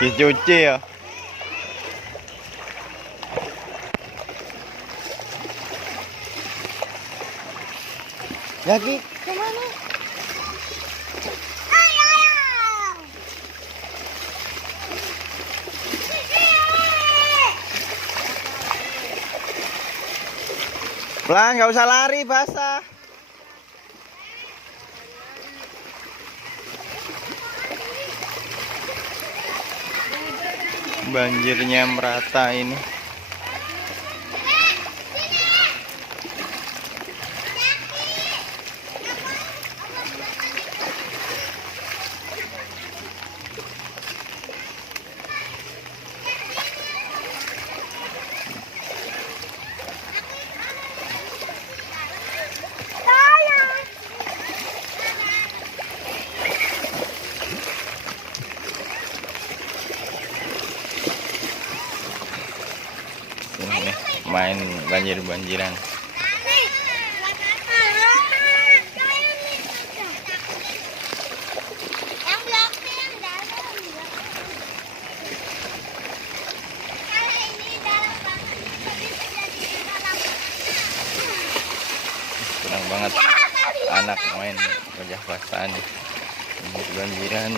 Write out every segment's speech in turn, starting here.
Dicuci ya. Lagi kemana? Pelan, nggak usah lari, basah. Banjirnya merata ini. Ini main banjir-banjiran. Senang banget anak main wajah basah nih, banjir-banjiran.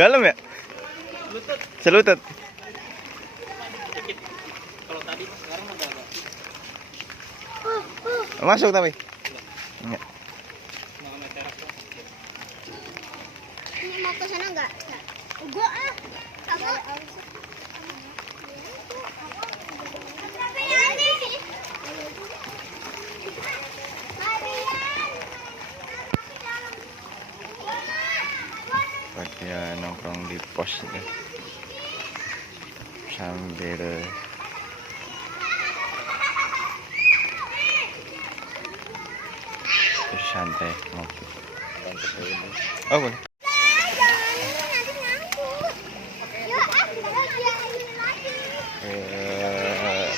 Dalam ya? Selutut. Kalau tadi sekarang udah agak. Masuk tapi. Enggak. Ini mau ke sana enggak? Gua Apa? Dia nongkrong di pos deh, sambil santai ngopi. Oh boleh.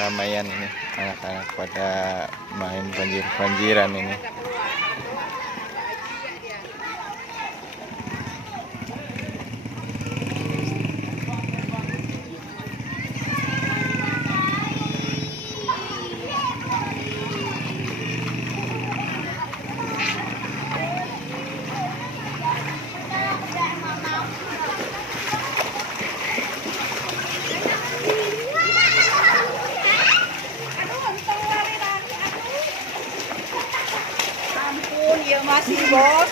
Ramaian ini anak-anak pada main banjir-banjiran ini. Iya masih bos.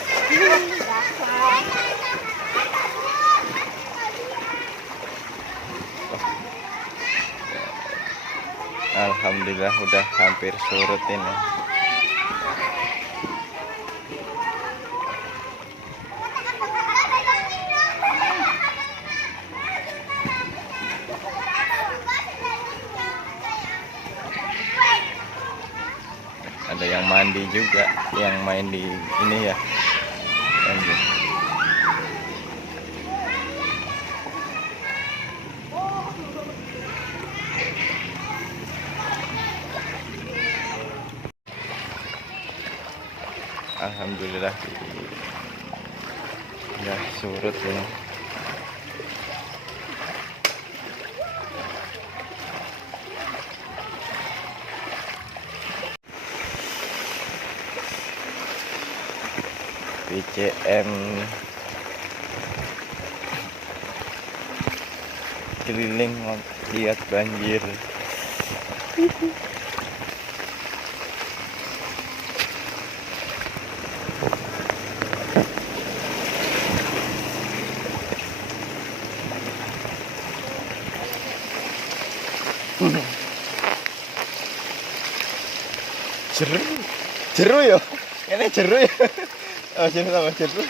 Alhamdulillah udah hampir surut ini. Ada yang mandi juga, yang main di ini ya. Banjir. Alhamdulillah ya surut ini. PCM keliling lihat banjir. Jeru ya, ini jeru ya. Oh, jeru sama jeru.